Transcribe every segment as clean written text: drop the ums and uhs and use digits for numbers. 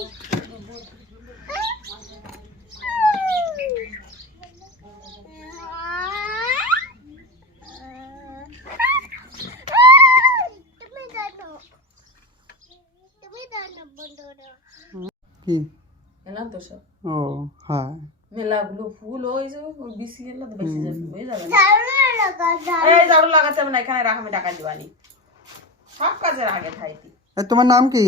কি এলাম তো সব। ও হ্যাঁ মেলাগুলো ফুল ওই যে ওই বিসি এলো তো বেশি যাবে হয়ে যাবে না। এই ঝাড়ু লাগাতে হবে না, এখানে রাখ, আমি টাকা দিবানি সব কাজের আগে থাইতি। তোমার নাম কি?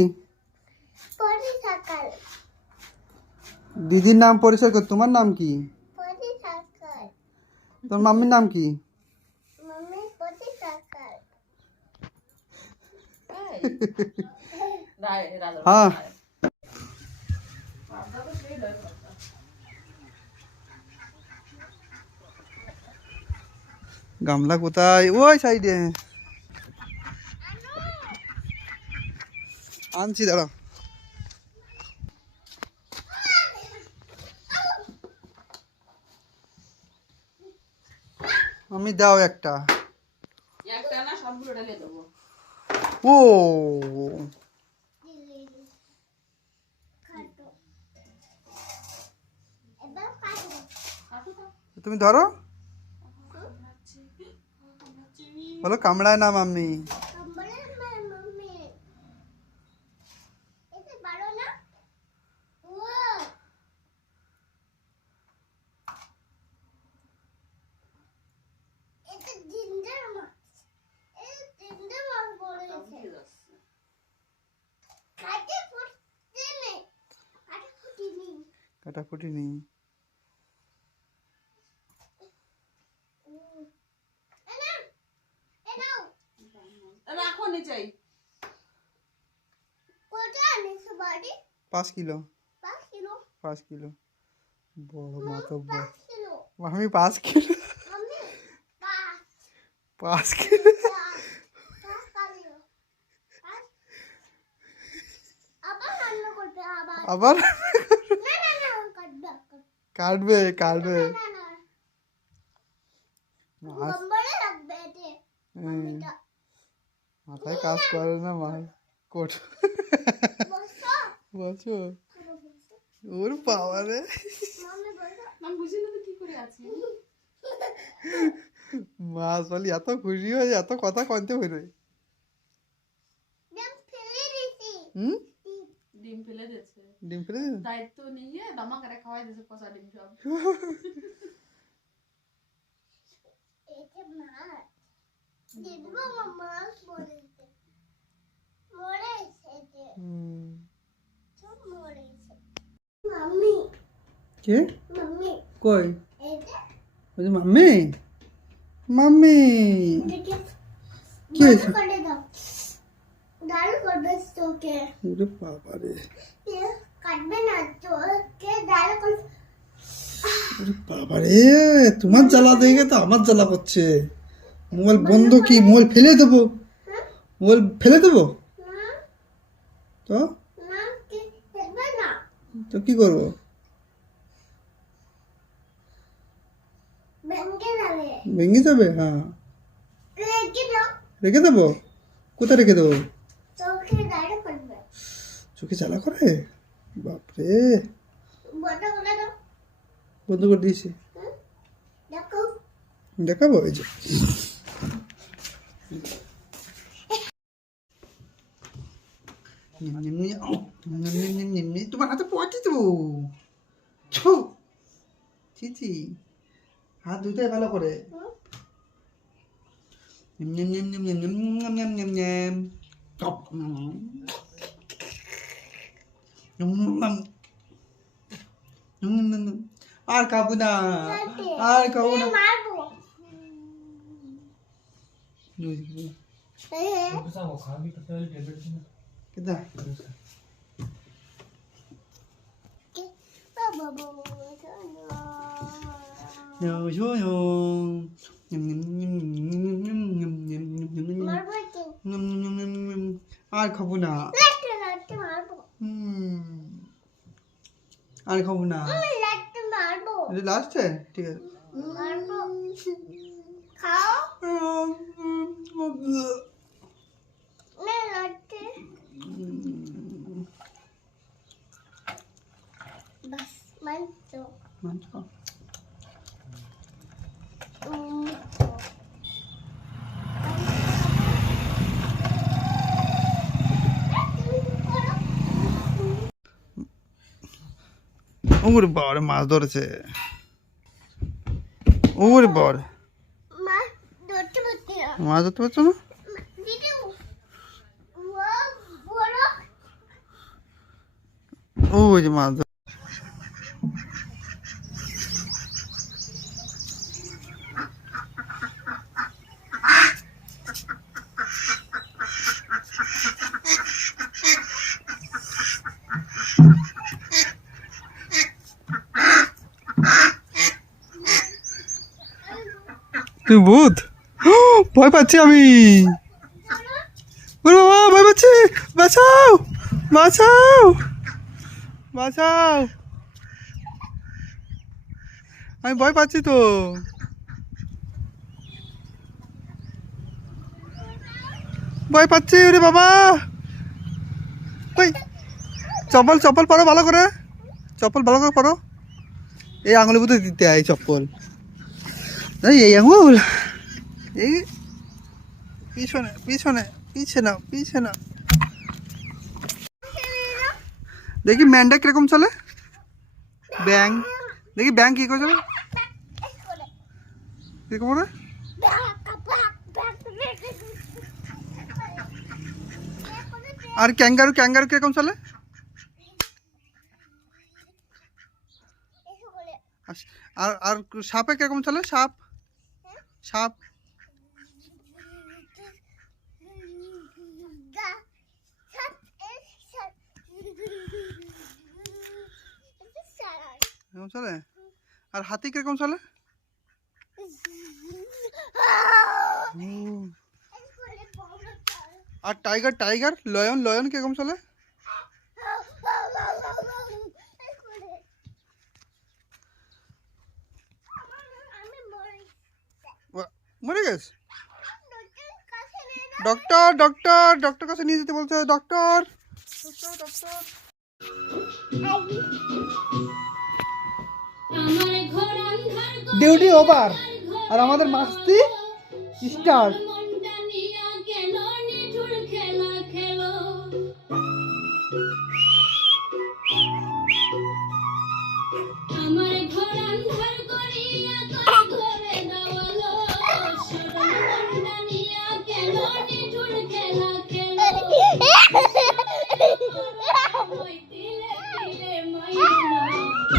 দিদির নাম পরিচয় কর। তোমার নাম কি? তোর মাম্মির নাম কি? হ্যাঁ গামলা কোথায়? ওই সাইডে আনছি, দাঁড়াও। আমি দাও একটা। একটা না সবগুলো ঢেলে দেবো। ও তুমি ধরো, বলো কামড়ায় না মাম্মি। কাটাকুটি নেই। রাখো নিচেই। 5 কিলো। 5 কিলো বড় মাথা বড় মামি। 5 কিলো। 5 কিলো আবার কাটবে কাটবে। মাথায় কাজ করে না মা। কোট বলছো ওর বাবা রে। মাছ বলি এত খুশি হয়ে এত কথা কইতে বেরোয়। হুম ডিম ফেলে দিয়েছে। ডিম ফেলে দায়িত্ব নিয়ে দামা করে খাওয়াই দিয়েছে পচা ডিম সব। কে কই? মাম্মি মাম্মি কি হয়েছে? বাবা রে বাবা রে, তোমার জ্বালা দেখে তো আমার জ্বালা করছে। মোবাইল বন্ধ কি? মোবাইল ফেলে দেবো? মোবাইল ফেলে দেবো তো? তো কি করবো? ভেঙে যাবে? হ্যাঁ রেখে দেবো। কোথায় রেখে দেবো? চোখে জ্বালা করে? বাপরে, বন্ধ করে দিয়েছি। দেখাবো এই যে। তোমার হাতে পড়ে তো চিচি। হাত ধুতে ভালো করে। আর খাবো না, আর খাবো না। কেদা আর খাবো না, আর খাবো না। লাস্ট ঠিক আছে ওরে বাবারে মাছ ধরেছে, ওরে বাবারে মাছ ধরতে পারছো না? ওই যে মাছ তুই ভূত, ভয় পাচ্ছি আমি। ওরে বাবা ভয় পাচ্ছি, বাঁচাও বাঁচাও বাঁচাও, আমি ভয় পাচ্ছি তো। ভয় পাচ্ছি ওরে বাবা। কই চপ্পল চপ্পল পরো ভালো করে, চপ্পল ভালো করে পরো। এই আঙুলের ভিতরে দিতে হয় চপ্পল, এই আঙুল এই পিছনে পিছনে পিছে নাও পিছে নাও। দেখি ম্যান্ডা কিরকম চলে, ব্যাং দেখি ব্যাং কি করে চলে, কিরকম করে। আর ক্যাঙ্গারু ক্যাঙ্গারু কিরকম চলে, আর আর সাপে কিরকম চলে, সাপ সাপ। এরকম চলে। আর হাতি কিরকম চলে, আর টাইগার টাইগার লয়ন লয়ন কিরকম চলে। মরে গেছে, ডক্টর ডক্টর ডক্টর কাছে নিয়ে যেতে বলছে, doctor doctor doctor. Duty over আর আমাদের মাস্তি স্টার্ট।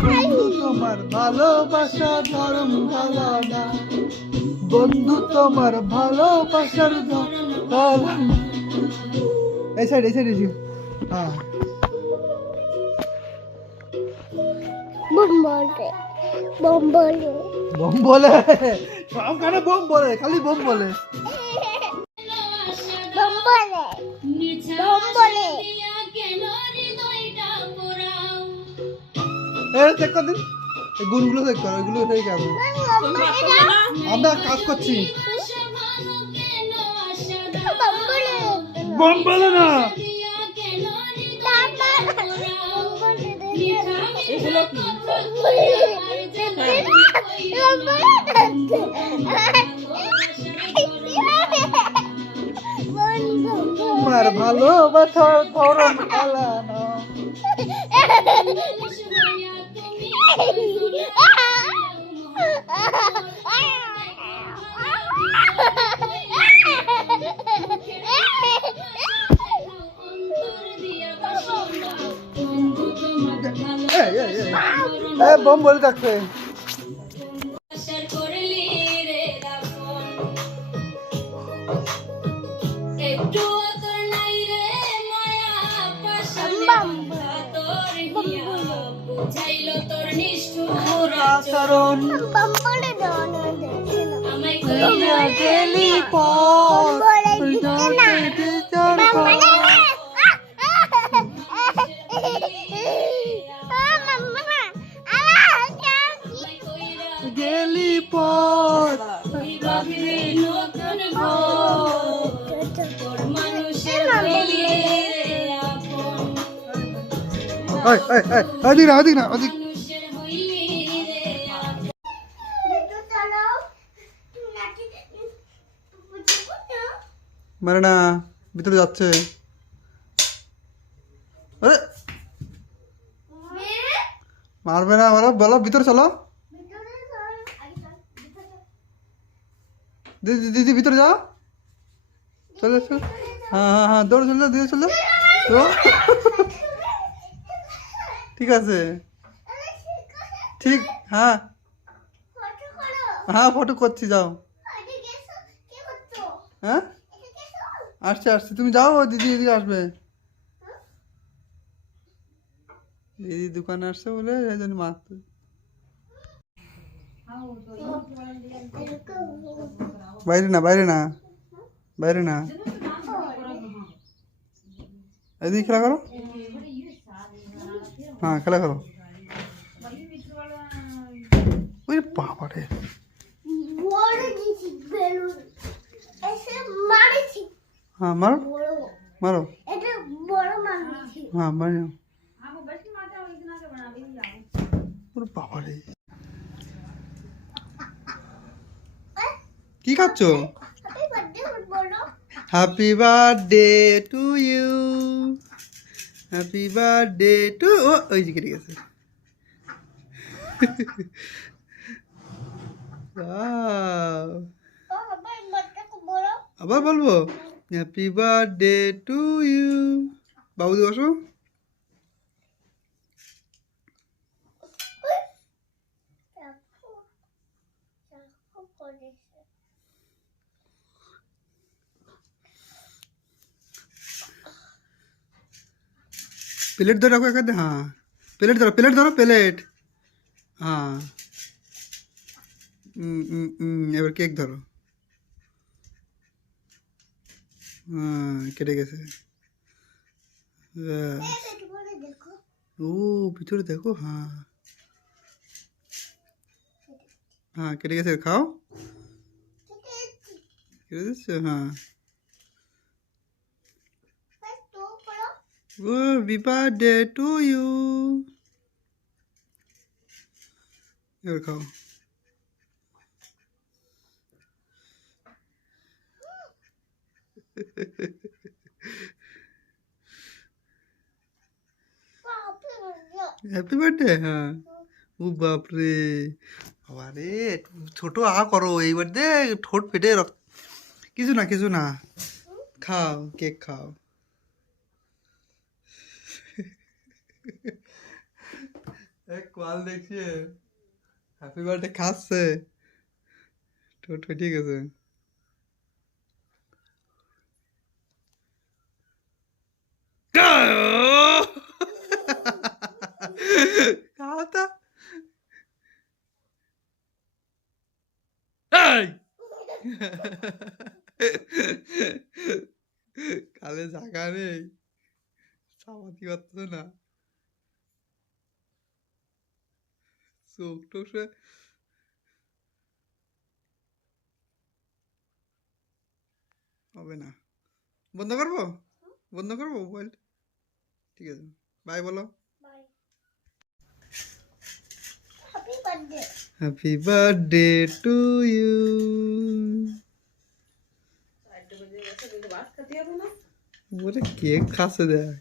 বন্ধু তোমার ভালোবাসা ধরম ভালো না, বন্ধু তোমার ভালোবাসার ধরম। এই সাইড এই সাইড এসে, হ্যাঁ বম বলে বম বলে বম বলে, সব কানে বম বলে, খালি বম বলে। বম বলে বম বলে। চেক কর দিন, এই গুণগুলো চেক কর, ওইগুলো ঠিক আছে। আমরা কাজ করছি। বম বলে না, তোমার ভালোবাসার ধরম ভালো না। বম বলে থাকছে। গেলি পথ ওদিক না ওদিক না ওদিক। মানে না, ভিতরে যাচ্ছে। আরে মারবে না, বলো বলো ভিতরে চলো। দিদি দিদি ভিতরে যাও, চলে এসো। হ্যাঁ হ্যাঁ হ্যাঁ, দৌড়ে চলে যাও, দিদি চলে যাও। তো ঠিক আছে, ঠিক, হ্যাঁ হ্যাঁ ফটো করছি, যাও। হ্যাঁ আসছে আসছে, তুমি যাও, দিদি এদিকে আসবে। দিদি দোকানে আসছে বলে এই জন্য মারতে। বাইরে না, বাইরে না, বাইরে না, এদিকে খেলা করো। হ্যাঁ খেলা করো। ওই বাবা রে, হ্যাঁ মারো মারো, হ্যাঁ মারো। ওরে বাবা রে, কি খাচ্ছ? Happy birthday to you, happy birthday to, ওই যে কেটে গেছে। Wow. আবার বলবো হ্যাপি বার্থডে টু ইউ। বাবু দি বসো। প্লেট ধরো রাখো এখানে, হ্যাঁ প্লেট ধরো, প্লেট ধরো, প্লেট, হ্যাঁ। এবার কেক ধরো, হ্যাঁ কেটে গেছে। ও ভিতরে দেখো, হ্যাঁ হ্যাঁ কেটে গেছে, খাও, কেটে দিচ্ছ, হ্যাঁ। হ্যাপি বার্থডে টু ইউ, এবার খাও। হ্যাপি বার্থডে, হ্যাঁ। ও বাপরে, বাবারে ছোট আ করো, এইবার দে ঠোঁট ফেটে রক্ত। কিছু না কিছু না, খাও কেক খাও। এক কোয়াল দেখছে হ্যাপি বার্থডে খাচ্ছে, ঠোঁট ফেটে গেছে। খাও তা, কালে জায়গা নেই, সামাতি পারতো না, চোখ টোক হবে না। বন্ধ করবো, বন্ধ করবো মোবাইল, ঠিক আছে বাই বলো। Happy birthday to you. ওরে কেক খাচ্ছে দেখ,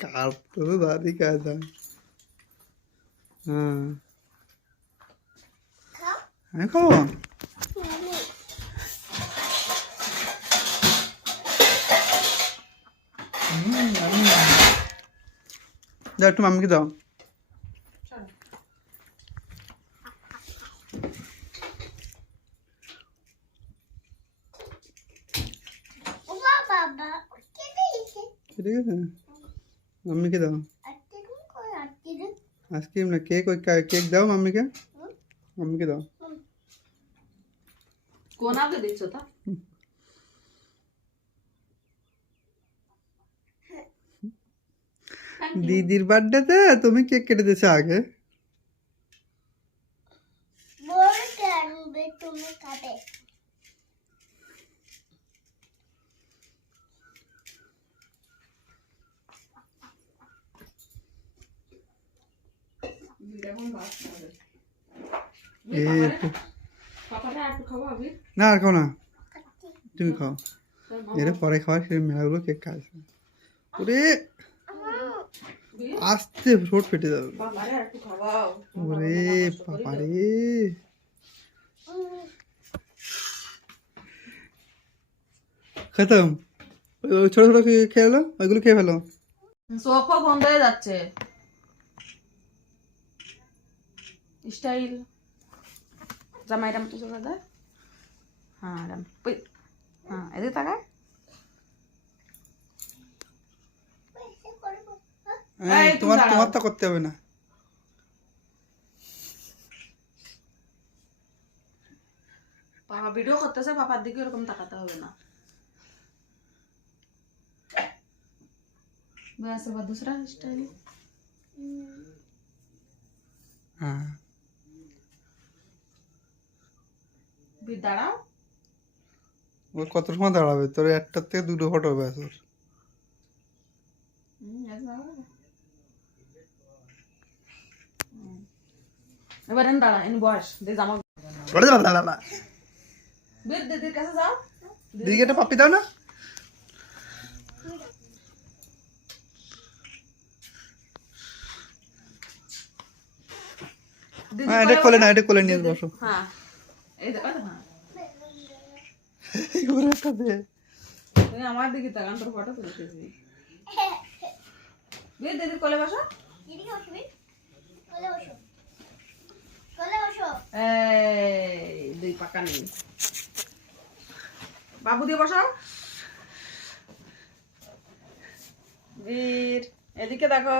কাটতো দাদি কায়দা। হ্যাঁ আমি খাবো, যা একটু মাম্মিকে দাও। ঠিক আছে মাম্মিকে দাও, আইসক্রিম না কেক, ওই কেক দাও মাম্মিকে, মাম্মিকে দাও। কোনাকে দিচ্ছ তা? দিদির বার্থডেতে তুমি কেক কেটে দিয়েছো আগে। তুমি খাবে, এখন ভাত খাবে। এ পাপাটা একটু খাবো আবির? না আর খাও না, তুমি খাও। এর পরে খাওয়ার সে মেলাগুলো কেক খাওয়াছে। ওরে আস্তে ঠোঁট ফেটে যাবে। বাবারে আর একটু খাওয়াও। ওরে বাবারে, খতম। ওই ছোট ছোট খেয়ে ফেলো, ওইগুলো খেয়ে ফেলো। সোফা বন্ধ হয়ে যাচ্ছে। স্টাইল জামাইটা মতো চলে যায়। হ্যাঁ রাম হ্যাঁ এদিকে তাকায়। এই, তুমি তোমার দাঁড়াও। তোমারটা করতে হবে না। পাপা ভিডিও করতেছে, পাপার দিকে এরকম তাকাতে হবে না। ব্যাস এবার दूसरा স্টাইল। হ্যাঁ দাঁড়াও। ওর কত সময় দাঁড়াবে? তোর একটার থেকে দুটো ফটো হবে ওর। এবার এনে দাঁড়া, এনে বয়স দে জামা। বের দিদির কাছে যাও। দিদিকে একটা পাপ্পি দাও না। দিদি হ্যাঁ এটা কোলে না, এটা কোলে নিয়ে বসো। হ্যাঁ এই দেখো। হ্যাঁ এগুলো একটা দে। তুমি আমার দিকে তাকান, তোর ফটো তুলতেছি। বের দিদির কোলে বসো। এই দুই পাকা নেই। বাবু দিয়ে বসাও। বীর এদিকে দেখো।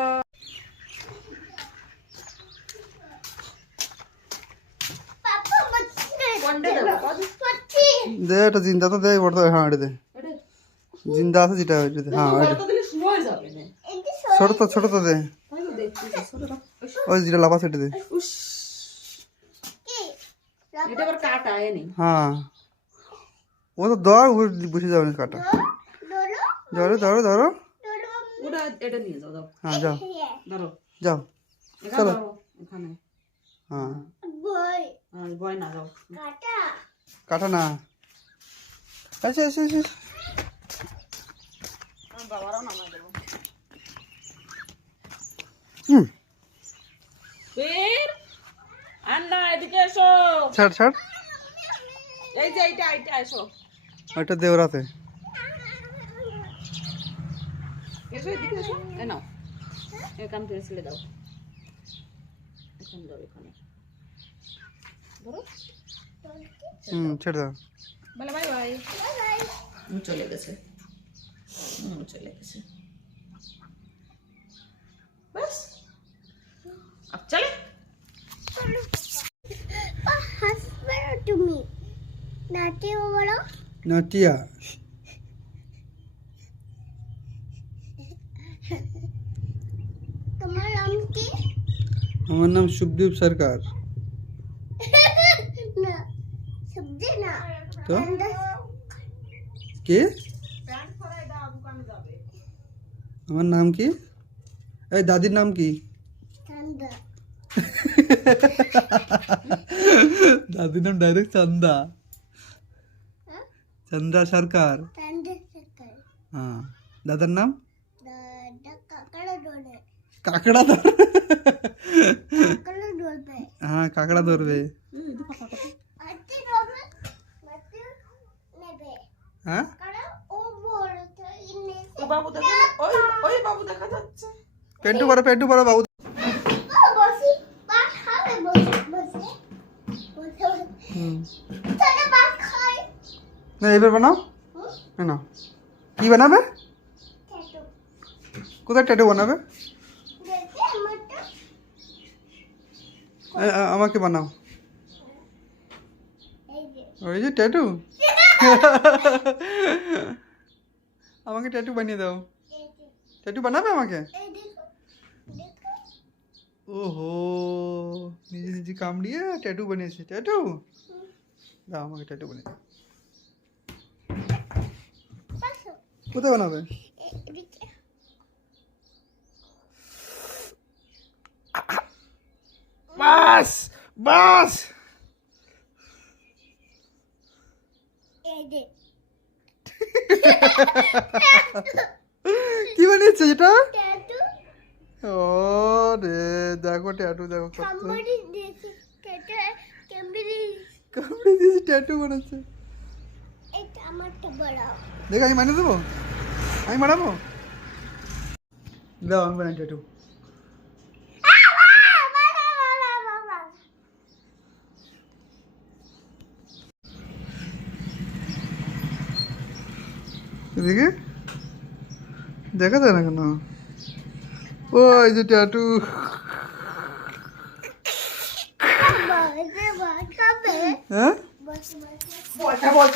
কোনটা দেবো? দে এটা জিন্দা তো দে, ওটা হ্যাঁ এটা দে। এটা জিন্দা আছে যেটা ওইটা দে। হ্যাঁ ওইটা কত দিলে সময় যাবে না। ছোট তো দে। তাই তো দেখছি ছোটটা। ওই যেটা লাফা সেটা দে। উস এটা আবার কাটা এনে। হ্যাঁ ও তো ধর, বসে যাবে না কাটা। ধরো ধরো ধরো। ওটা এটা নিয়ে যাও, দাও হ্যাঁ যাও ধরো। যাও। এখানে চলো। ধরো, এখানে। হ্যাঁ আর ভয় না যাও। কাটা না। আচ্ছা আচ্ছা আচ্ছা। আমার বাবারাও নামাই দেবো। হুম বীর আন্না এদিকে এসো। ছাড় ছাড়। এই যে এইটা এসো। ওইটা দেওরাতে। এসো এদিকে এসো। এ নাও, এখান থেকে ছেড়ে দাও। এখানে ধরো, এখানে ধরো। ছেড়ে দাও। বলে বাই বাই। চলে গেছে, চলে গেছে। বাস আপ চলে। তুমি নাটিও বলো। নাটিয়া। তোমার নাম কি? আমার নাম শুভদীপ সরকার। না সবজি না তো কে? প্যান্ট পরাই দাও, দোকানে যাবে। আমার নাম কি? এই দাদির নাম কি? ঠান্ডা। দাদির নাম ডাইরেক্ট চান্দা। চন্দা সরকার। ঠান্ডা সরকার। হ্যাঁ দাদার নাম দাদা কাকড়া ধরে। কাকড়া ধর। কাকড়া ধরবে। হ্যাঁ কাকড়া ধরবে। আটি ধরবে। মাটি নেবে। হ্যাঁ কাকড়া ও বড় তো ইনে। ও বাবু দেখা, ওই ওই বাবু দেখা যাচ্ছে। পেন্টু পরো বাবু। বসি বাস খাবে বসে। হুম তাহলে বাস খাই। না এবার বানাও। না কি বানাবে? ট্যাটু। কোথায় ট্যাটু বানাবে? দেখে আমারটা আমাকে বানাও। এই যে ওই যে ট্যাটু। আমাকে ট্যাটু বানিয়ে দাও। এই যে ট্যাটু বানাবে আমাকে? এই দেখো দেখো ওহো নিজে নিজে কামড়িয়ে ট্যাটু বানিয়েছে। ট্যাটু দাও আমাকে, ট্যাটু বানিয়ে দাও। পাশো কোথায় বানাবে? এদিকে বাস বাস। দে কি বানিয়েছে এটা? ট্যাটু ও রে, দেখো ট্যাটু দেখো কত somebody দেখি ট্যাটু ক্যামেরি কামড়ে দিয়েছে, ট্যাটু বানাচ্ছে। এটা আমারটা বড়াও দেখ আমি বানিয়ে দেবো, আমি বানাবো। দাও আমি বানাই ট্যাটু। এদিকে দেখা যায় না কেন? ওই যে ট্যাটু। হ্যাঁ বস বলটা বল